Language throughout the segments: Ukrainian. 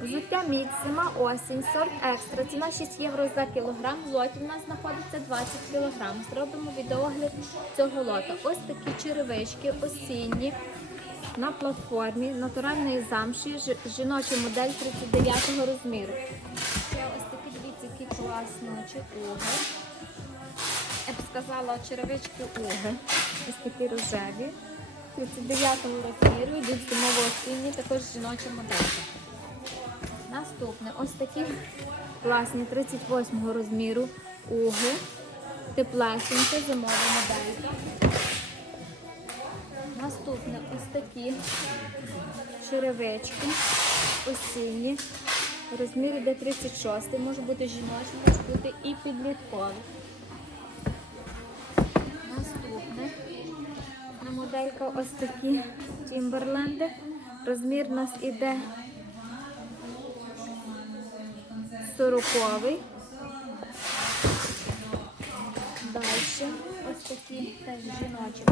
Взуття Міксима, осінь, сорт екстра. Ціна 6 євро за кілограм. В лоті в нас знаходиться 20 кілограм. Зробимо відеогляд цього лота. Ось такі черевички осінні на платформі натуральної замші, жі- жіноча модель 39-го розміру. Ще ось такі дивіться, які класні уги. Я б сказала черевички уги. Ось такі рожеві. 39 розміру, йдуть зимово осінні, також жіноча моделька. Наступне ось такі класні 38 розміру уги. Теплесенька зимова моделька. Наступне ось такі черевички осінні. Розмір іде 36, може бути жіночий, може бути і підлітковий. Наступне на моделька ось такі Тімберленди. Розмір у нас іде 40. Далі ось такі теж жіночі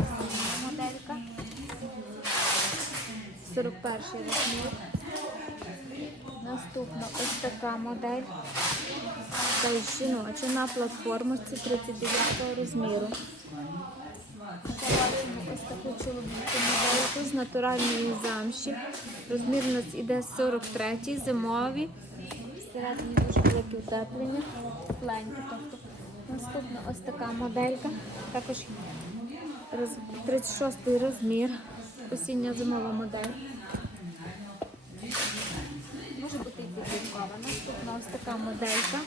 моделька. 41 розмір. Наступна ось така модель. Теж жіноча на платформочці 39 розміру. Ось таку чоловічу модельку з натуральної замші. Розмір у нас іде 43 зимові. Всередині дуже велике утеплення. Тепленьке. Тобто наступна ось така моделька. Також роз- 36 розмір. Осіння зимова модель. Може бути і підліткова. Наступна ось така моделька.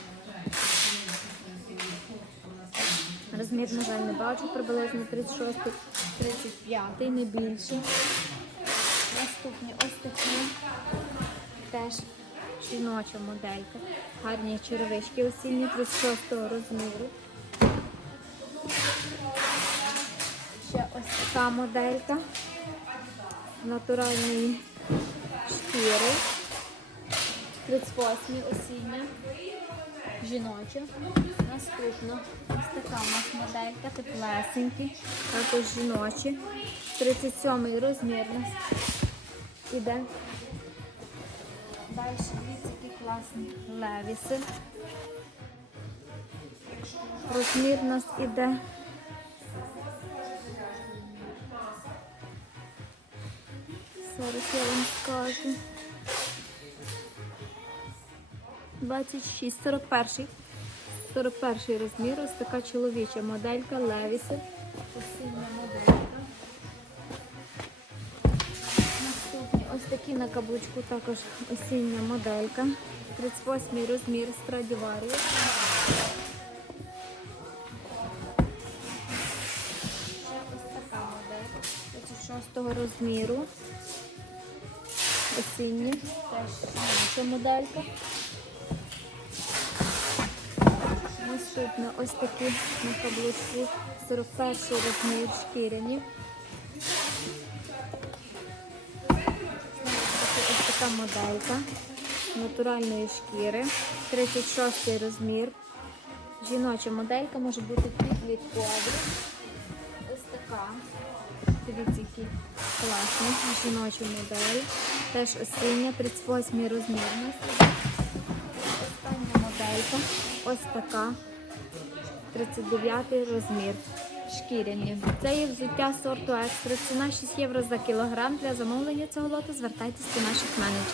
Розмір, на жаль, не бачу, приблизно 36, 35, не більше. Наступні ось такі теж жіноча моделька. Гарні черевички осінні 36 розміру. Ще ось така моделька натуральної шкіри. 38 осіння. Жіноча. Наступна ось така у нас моделька, теплесенькі, також жіночі. 37 розмір іде. Далі дивіться, які класні левіси. Розмір у нас іде. Зараз я вам скажу. 26, 41. 41 розмір, ось така чоловіча моделька, левіси. Осіння моделька. Такі на каблучку також осіння моделька. 38 розмір Stradivarius. Ще ось така модель 36 розміру. Осінні, теж інша моделька. Наступне ось такі на каблучку 41 розмір шкіряні. Така моделька натуральної шкіри. 36 розмір. Жіноча моделька може бути підлітковою. Ось така. Дивіться, які класні. Жіноча модель. Теж осіння, 38 розмір. Остання моделька. Ось така. 39 розмір. Шкіряні. Це є взуття сорту екстра. Ціна 6 євро за кілограм. Для замовлення цього лоту звертайтесь до наших менеджерів.